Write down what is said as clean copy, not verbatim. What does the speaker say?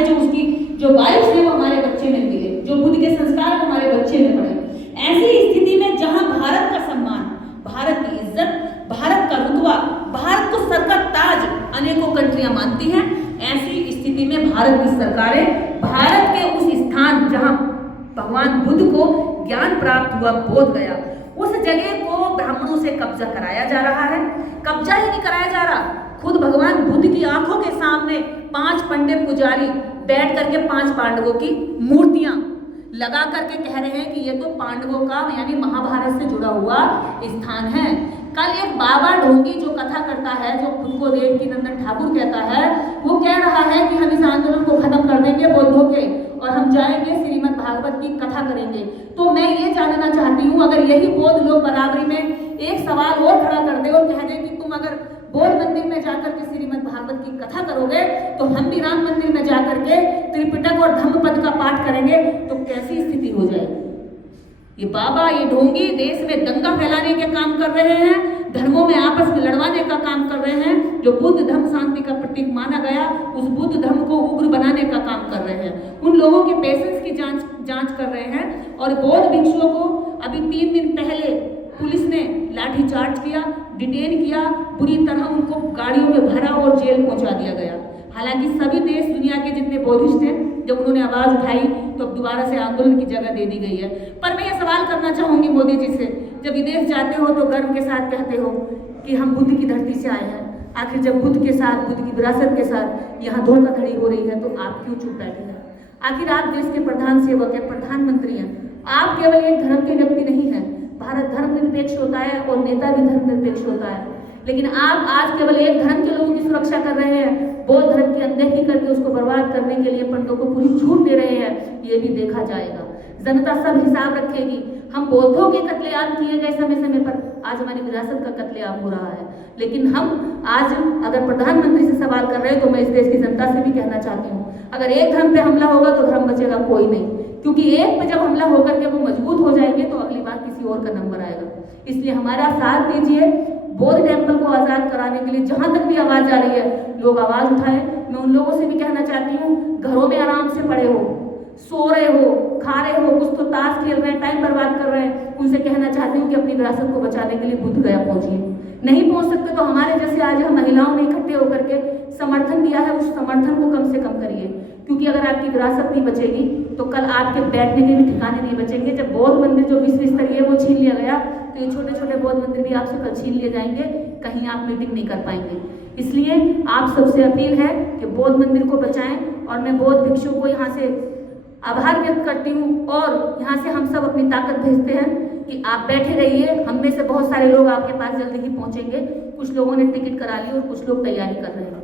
है, जो उसकी जो वाइब्स है वो हमारे बच्चे में मिले, जो बुद्ध के संस्कार हमारे बच्चे में पड़े। ऐसी स्थिति में जहां भारत का सम्मान, भारत की इज्जत, भारत का रुतबा, भारत को सर का ताज अनेकों कंट्रियां मानती हैं, ऐसी स्थिति में भारत की सरकारें भारत के उस स्थान जहां भगवान बुद्ध को ज्ञान प्राप्त हुआ बोध गया, उस जगह को ब्राह्मणों से कब्जा कराया जा रहा है। कब्जा ही नहीं कराया जा रहा, खुद भगवान बुद्ध की आंखों के सामने 5 पंडित पुजारी बैठ करके 5 पांडवों की मूर्तियां लगा करके कह रहे हैं कि ये तो पांडवों का यानी महाभारत से जुड़ा हुआ स्थान है। कल एक बाबा ढोंगी जो कथा करता है, जो खुद को देवकी नंदन ठाकुर कहता है, वो कह रहा है कि हम इस आंदोलन को खत्म कर देंगे बौद्धों के और हम जाएंगे श्रीमद् भागवत की कथा करेंगे। तो मैं ये जानना चाहती हूँ, अगर यही बौद्ध लोग बराबरी में एक सवाल और खड़ा कर दे और कह दे कि तुम अगर बौद्ध मंदिर में जाकर के श्रीमद् भागवत की कथा करोगे तो हम भी राम मंदिर में जाकर के त्रिपिटक और धम्मपद का पाठ करेंगे, तो कैसी स्थिति हो जाएगी। ये बाबा, ये ढोंगी देश में दंगा फैलाने के काम कर रहे हैं, धर्मों में आपस में लड़वाने का काम कर रहे हैं। जो बुद्ध धर्म शांति का प्रतीक माना गया, उस बुद्ध धर्म को उग्र बनाने का काम कर रहे हैं। उन लोगों के पेशेंस की जांच कर रहे हैं। और बौद्ध भिक्षुओं को अभी 3 दिन पहले पुलिस ने लाठी चार्ज किया, डिटेन किया, बुरी तरह उनको गाड़ियों में भरा और जेल पहुंचा दिया गया। हालांकि सभी देश दुनिया के जितने बौद्धिस्ट हैं, जब उन्होंने आवाज उठाई तो अब दोबारा से आंदोलन की जगह दे दी गई है। पर मैं ये सवाल करना चाहूंगी मोदी जी से, जब विदेश जाते हो तो गर्व के साथ कहते हो कि हम बुद्ध की धरती से आए हैं, आखिर जब बुद्ध के साथ, बुद्ध की विरासत के साथ यहाँ धोखाधड़ी हो रही है तो आप क्यों चुप बैठे हैं? आखिर आप देश के प्रधान सेवक हैं, प्रधानमंत्री हैं, आप केवल एक धर्म के व्यक्ति नहीं हैं। भारत धर्मनिरपेक्ष होता है और नेता भी धर्मनिरपेक्ष होता है, लेकिन आप आज केवल एक धर्म के लोगों की सुरक्षा कर रहे हैं, बौद्ध धर्म की अनदेखी करके उसको बर्बाद करने के लिए पंडितों को पूरी छूट दे रहे हैं। ये भी देखा जाएगा, जनता सब हिसाब रखेगी। हम बौद्धों के कत्लेआम किए गए समय समय पर, आज हमारी विरासत का कत्लेआम हो रहा है। लेकिन हम आज अगर प्रधानमंत्री से सवाल कर रहे हैं तो मैं इस देश की जनता से भी कहना चाहती हूँ, अगर एक धर्म पे हमला होगा तो धर्म बचेगा कोई नहीं, क्योंकि एक पे जब हमला होकर के वो मजबूत हो जाएंगे तो अगली बार किसी और का नंबर आएगा। इसलिए हमारा साथ दीजिए, बौद्ध टेम्पल को आजाद कराने के लिए जहां तक भी आवाज आ रही है लोग आवाज उठाएं। मैं उन लोगों से भी कहना चाहती हूँ, घरों में आराम से पड़े हो, सो रहे हो, खा रहे हो, कुछ तो ताश खेल रहे हैं, टाइम बर्बाद कर रहे हैं, उनसे कहना चाहती हूँ कि अपनी विरासत को बचाने के लिए बुद्ध गया पहुंचिए। नहीं पहुंच सकते तो हमारे जैसे आज हम महिलाओं ने इकट्ठे होकर के समर्थन दिया है, उस समर्थन को कम से कम करिए, क्योंकि अगर आपकी विरासत नहीं बचेगी तो कल आपके बैठने के भी ठिकाने नहीं बचेंगे। जब बौद्ध मंदिर जो विश्व स्तरीय वो छीन लिया गया तो ये छोटे छोटे बौद्ध मंदिर भी आपसे कल छीन लिए जाएंगे, कहीं आप मीटिंग नहीं कर पाएंगे। इसलिए आप सबसे अपील है कि बौद्ध मंदिर को बचाएं, और मैं बौद्ध भिक्षुओं को यहाँ से आभार व्यक्त करती हूँ और यहाँ से हम सब अपनी ताकत भेजते हैं कि आप बैठे रहिए। हम में से बहुत सारे लोग आपके पास जल्दी ही पहुँचेंगे, कुछ लोगों ने टिकट करा ली और कुछ लोग तैयारी कर रहे हैं।